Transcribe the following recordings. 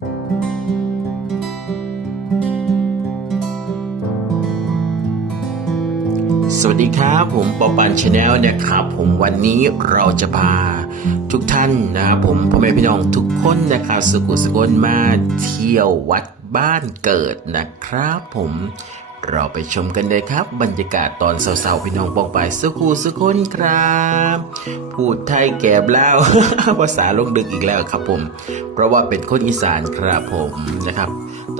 สวัสดีครับ ผมปอปันชาแนลนะครับ ผมวันนี้เราจะพาทุกท่านนะครับผมพ่อแม่พี่น้องทุกคนนะครับสุขุสกลมาเที่ยววัดบ้านเกิดนะครับ ผม เราไปชมกันเลยครับ บรรยากาศตอนเสาๆพี่น้องปองไปสุขุสกลครับ พูดไทยแก่บแล้วภาษาลงดึกอีกแล้วครับผม เพราะว่าเป็นคนอีสานครับผมนะครับ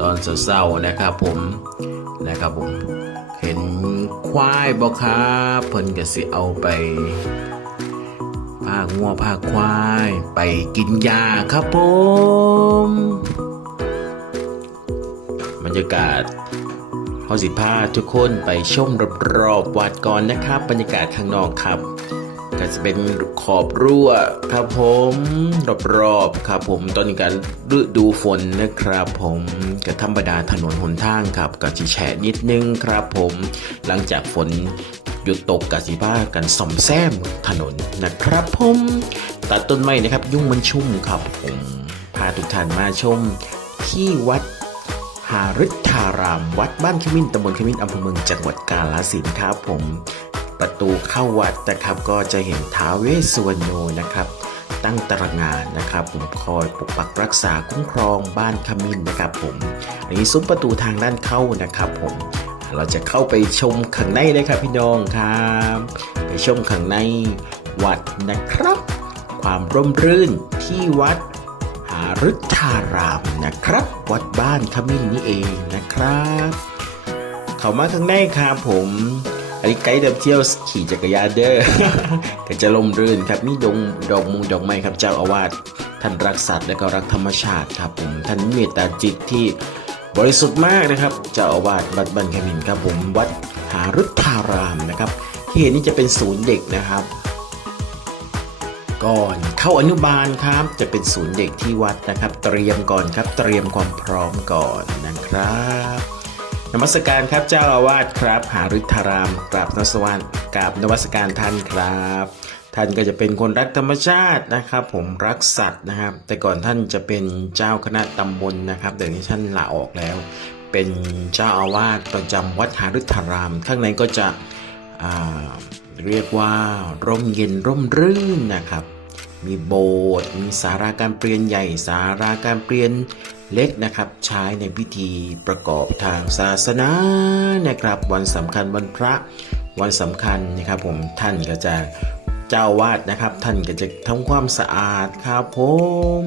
ตอนเศร้าๆนะครับผมนะครับผม เห็นควายบ่ครับเพิ่นก็สิเอาไปพางัวพาควายไปกินยาครับผม บรรยากาศ เฮาสิพาทุกคนไปชมรอบๆวัดก่อนนะครับ บรรยากาศข้างนอกครับก็จะเป็นขอบรั้วครับผมรอบๆครับผมตอนนี้การฤดูฝนนะครับ ผมก็ธรรมดาถนนหนทางครับก็จะแฉะนิดนึงครับผม หลังจากฝนหยุดตกกสิบ้ากันส่อมแซมถนนนะครับผมตัดต้นไม้นะครับ ยุ่งมันชุ่มครับผมพาทุกท่านมาชมที่วัด หาฤทธาราม วัดบ้านขมิ้นตำบลขมิ้นอำเภอเมืองจังหวัดกาฬสินธุ์ครับผม ประตูเข้าวัดนะครับก็จะเห็นท้าวเวสสุวรรณโนนะครับ ตั้งตระงานนะครับ ผมคอยปกปักรักษาคุ้มครองบ้านขมิ้นนะครับ ผมอันนี้ซุ้มประตูทางด้านเข้านะครับ ผมเราจะเข้าไปชมข้างในเลยครับพี่น้องครับ ไปชมข้างในวัดนะครับ ความร่มรื่นที่วัด หาฤทธารามนะครับ วัดบ้านขมิ้นนี่เองนะครับ เข้ามาข้างในครับผมอันนี้ไกด์เดิมเที่ยวขี่จักรยานเด้อก็จะลมรื่นครับมีดงดอกมูดอกไม้ครับเจ้าอาวาสท่านรักสัตว์และก็รักธรรมชาติครับผมท่านเมตตาจิตที่บริสุทธิ์มากนะครับเจ้าอาวาสบัดบันขมินครับผมวัดหาฤทธารามนะครับ ที่เห็นนี่จะเป็นศูนย์เด็กนะครับ ก่อนเข้าอนุบาลครับ จะเป็นศูนย์เด็กที่วัดนะครับ เตรียมก่อนครับ เตรียมความพร้อมก่อนนะครับนมัสการครับเจ้าอาวาสครับหาฤทธารามกราบนมัสวานกราบนวัสการท่านครับ ท่านก็จะเป็นคนรักธรรมชาตินะครับ ผมรักสัตว์นะครับ แต่ก่อนท่านจะเป็นเจ้าคณะตำบลนะครับเดี๋ยวนี้ท่านลาออกแล้ว เป็นเจ้าอาวาสประจำวัดหาฤทธาราม ข้างในก็จะอ่า เรียกว่าร่มเย็นร่มรื่นนะครับ มีโบสถ์มีสาราการเปลี่ยนใหญ่สาราการเปลี่ยนเล็กนะครับ ใช้ในพิธีประกอบทางศาสนานะครับ วันสำคัญวันพระวันสำคัญนะครับผมท่านก็จะเจ้าวาดนะครับ ท่านก็จะทำความสะอาดครับผม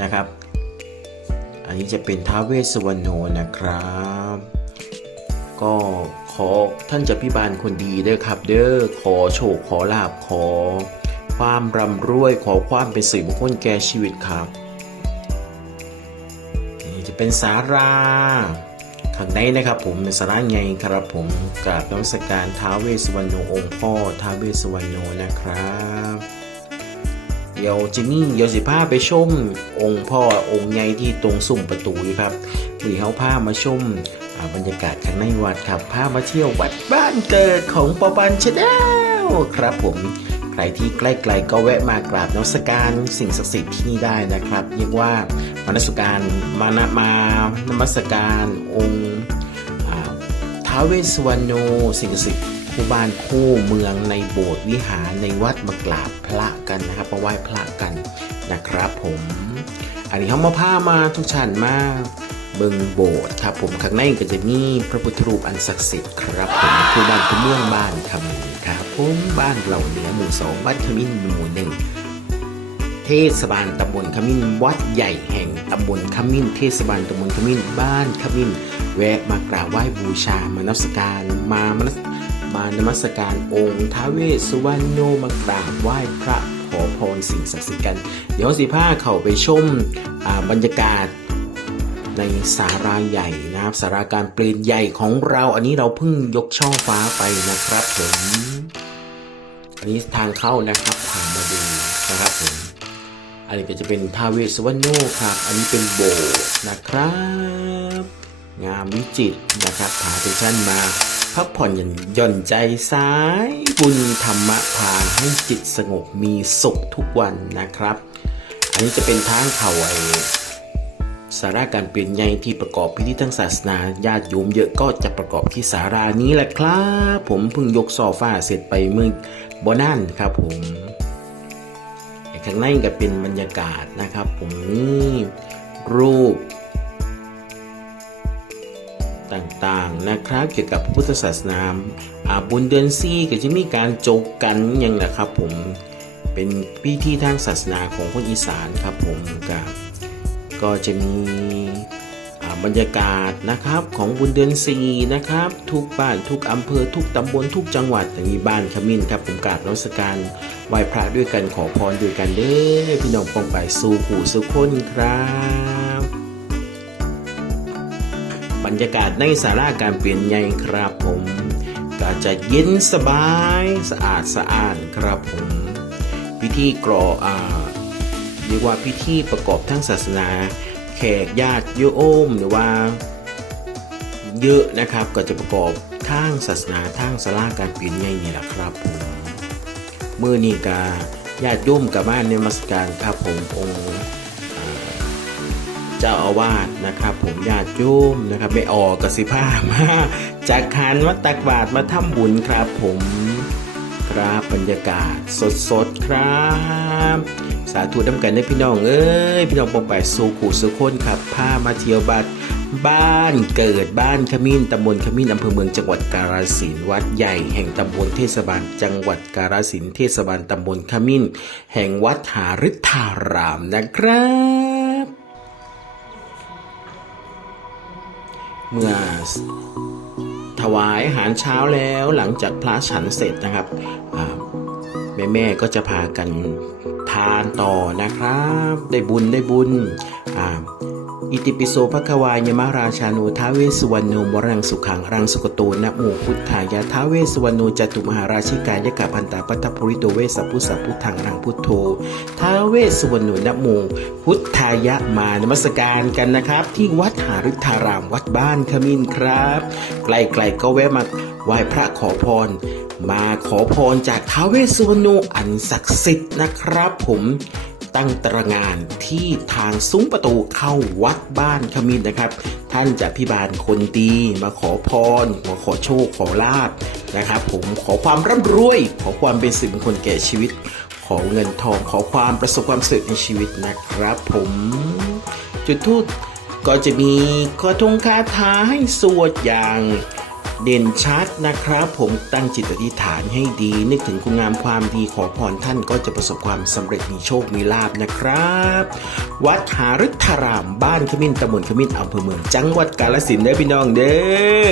นะครับ อันนี้จะเป็นท้าวเวสสุวรรณโนนะครับ ก็ขอท่านจะพิบาลคนดีเด้อครับ เด้อขอโชคขอลาบขอ ความร่ำรวยขอความเป็นสิริมงคลแก่ชีวิตครับนี่จะเป็นสาราข้างในนะครับผมเป็นสาราใหญ่ครับผมกราบนมัสการท้าเวสวรรณโนองค์พ่อท้าเวสวรรณโนนะครับเดี๋ยวจินี่เดี๋ยวสิพาไปชม องค์พ่อองค์ใหญ่ที่ตรงสุ่มประตูอยู่ครับหรือเขาพามาชมาบรรยากาศข้างในวัดครับพามาเที่ยววัดบ้านเกิดของปอปันชาแนลครับผมใครที่ใกล้ๆก็แวะมากราบนมัสการสิ่งศักดิ์สิทธิ์ที่นี่ได้นะครับเรียกว่ามานมัสการมานะมานมัสการองค์ท้าวเวสสุวรรณโนสิ่งศักดิ์สิทธิ์คู่บ้านคู่เมืองในโบสถ์วิหารในวัดมากราบพระกันนะครับมาไหว้พระกันนะครับผม อันนี้เขามาพามาทุกชั้นมาก เบิงโบสถ์ครับผมข้างในก็จะมีพระพุทธรูปอันศักดิ์สิทธิ์ครับผมคือบ้านคือเมืองบ้านคำนี้ครับผมบ้านเราเหนือหมู่สองบ้านขมิ้นหมู่หนึ่งเทศบาลตำบลขมิ้นวัดใหญ่แห่งตำบลขมิ้น เทศบาลตำบลขมิ้นบ้านขมิ้น แวะมากราบไหว้บูชามานมัสการมามานมานมัสการองค์ท้าวเวสสุวรรณโนมากราบไหว้พระขอพรสิ่งศักดิ์สิทธิ์กัน เดี๋ยวสิผ้าเข้าไปชมบรรยากาศ ในสาราใหญ่นะครับสาราการเปลี่ยนใหญ่ของเราอันนี้เราเพิ่งยกช่อฟ้าไปนะครับผมอันนี้ทางเข้านะครับทางมาดูนะครับผมอันนี้ก็จะเป็นทาเวสวรรณโนครับ อันนี้เป็นโบสถ์นะครับ งามวิจิตรนะครับพาทุกท่านมาพักผ่อนหย่อนหย่อนใจสาย บุญธรรมะพาให้จิตสงบมีสุขทุกวันนะครับ อันนี้จะเป็นทางเขาไอ สาราการเปลี่ยนใหญ่ที่ประกอบพิธีทางศาสนาญาติโยมเยอะก็จะประกอบที่สารานี้แหละครับ ผมเพิ่งยกซอฟ้าเสร็จไปเมื่อบนั่นครับผมข้างในก็เป็นบรรยากาศนะครับ ผมนี่รูป ต่างๆนะครับ เกี่ยวกับพุทธศาสนาอาบุญเดือนซี่ก็จะมีการโจกกันอย่างนะครับ ผมเป็นพิธีทางศาสนาของคนอีสานครับผมกับ ก็จะมีบรรยากาศนะครับของบุญเดือนสีนะครับ ทุกบ้านทุกอำเภอทุกตำบลทุกจังหวัดอย่างนี้บ้านขมิ้นครับผมกราบนมัสการไหว้พระด้วยกันขอพรด้วยกันเด้อพี่น้องปองไปสู่ผู้สุขคนครับ บรรยากาศในสาราการเปลี่ยนใหญ่ครับผมก็จะเย็นสบายสะอาดสะอาดครับผมพิธีกรออ่า เรียกว่าพิธีประกอบทางศาสนา แขกญาติโยมหรือว่าเยอะนะครับก็จะประกอบทางศาสนาทางสลาการเปลี่ยนใหญ่นี่แหละครับผมเมื่อนี้กาญาติโยมกับบ้านในมัสการครับผมองค์เจ้าอาวาสนะครับ ผมญาติโยมนะครับไม่ออกกสิผ้ามาจากคานวัดตักบาทมาทำบุญครับผมครับบรรยากาศสดๆครับ สาธุน้ำกันได้พี่น้องเอ้ยพี่น้องปองไปสู่ขู่สุคนครับพามาเที่ยวบัดบ้านเกิดบ้านขมิ้นตำบลขมิ้นอำเภอเมืองจังหวัดกาฬสินวัดใหญ่แห่งตำบลเทศบาล จังหวัดกาฬสินเทศบาลตำบลขมิ้น แห่งวัดหาฤทธารามนะครับเมื่อถวายอาหารเช้าแล้วหลังจากพระฉันเสร็จนะครับแม่แม่ก็จะพากันานต่อนะครับ ได้บุญได้บุญอ่า อิติปิโสภควายมราชานุท้าเวสุวรรณโนมรังสุขังรังสุกโตนะโมพุทธายะท้าเวสุวรรณโนจตุมหาราชิกายกะพันตาปัตตปุริโตเวสัพุสัพพุทธังรังพุทโธท้าเวสุวรรณโนนะโมพุทธายะมานมัสการกันนะครับ ที่วัดหาฤทธารามวัดบ้านขมิ้นครับ ไกลๆก็แวะมาไหว้พระขอพร มาขอพรจากท้าเวสุวรรณโนอันศักดิ์สิทธิ์นะครับ ผม ตั้งตระงานที่ทางซุ้มประตูเข้าวัดบ้านขมิ้นนะครับ ท่านจะพิบาลคนดีมาขอพรมาขอโชคขอลาบนะครับ ผมขอความร่ำรวย ขอความเป็นสิริมงคลแก่ชีวิต ขอเงินทองขอความประสบความสำเร็จในชีวิตนะครับ ผมจุดทูตก็จะมีขอทงคาถาให้สวดอย่าง เด่นชัดนะครับ ผมตั้งจิตอธิษฐานให้ดี นึกถึงคุณงามความดีขอพรท่านก็จะประสบความสำเร็จมีโชคมีลาบนะครับ วัดหาฤทธารามบ้านขมิ้นตำบลขมิ้นอำเภอเมืองจังหวัดกาฬสินธุ์เด้อพี่น้องเด้อ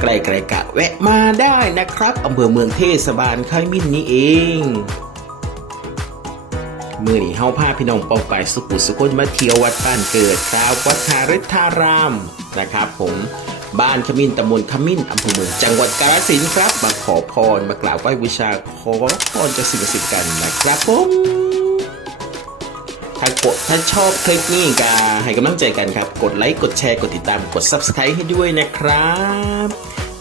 ไกลๆกะแวะมาได้นะครับอำเภอเมืองเทศบาลขมิ้นนี้เองมือนี้เฮาพาพี่น้องปองไปสุขุสุคนมาเที่ยววัดบ้านเกิดครับวัดหาฤทธารามนะครับ ผม บ้านขมิ้นตำบลขมิ้นอำเภอเมืองจังหวัดกาฬสินธุ์ครับ มาขอพรมากราบไหว้บูชาขอพรจากสิ่งศักดิ์สิทธิ์กันนะครับผมถ้ากดถ้าชอบคลิปนี้ก็ให้กำลังใจกันครับ กดไลค์กดแชร์กดติดตามกด Subscribe ให้ด้วยนะครับ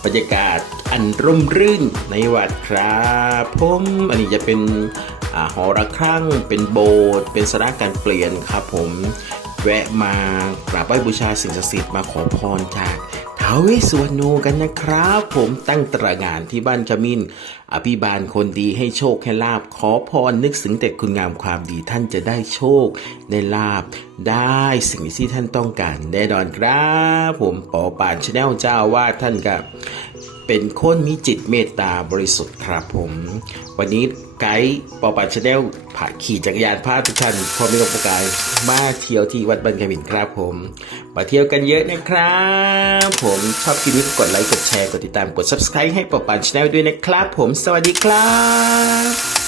บรรยากาศอันร่มรื่นในวัดครับผมอันนี้จะเป็นอหอระฆังเป็นโบสถ์เป็นสถานการเปลี่ยนครับผมแวะมากราบไหว้บูชาสิ่งศักดิ์สิทธิ์มาขอพรจาก ท้าเวสสุวรรณโนกันนะครับ ผมตั้งตระหงานที่บ้านขมิ้นอภิบาลคนดีให้โชคให้ลาบ ขอพรนึกถึงแต่คุณงามความดีท่านจะได้โชค ได้ลาบ ได้สิ่งที่ท่านต้องการแน่นอนครับ ผมปอปานชาแนลเจ้าวาดท่านกับ เป็นคนมีจิตเมตตาบริสุทธิ์ครับผม วันนี้ไกด์ปอปาชาแนลผ่าขี่จักรยานพาทุกท่านพร้อมด้วยกับกายมาเที่ยวที่วัดบันกบินครับผม มาเที่ยวกันเยอะนะครับ ผมชอบคลิปนี้ก็กดไลค์กดแชร์กดติดตามกด subscribe ให้ปอปาชาแนลด้วยนะครับ ผมสวัสดีครับ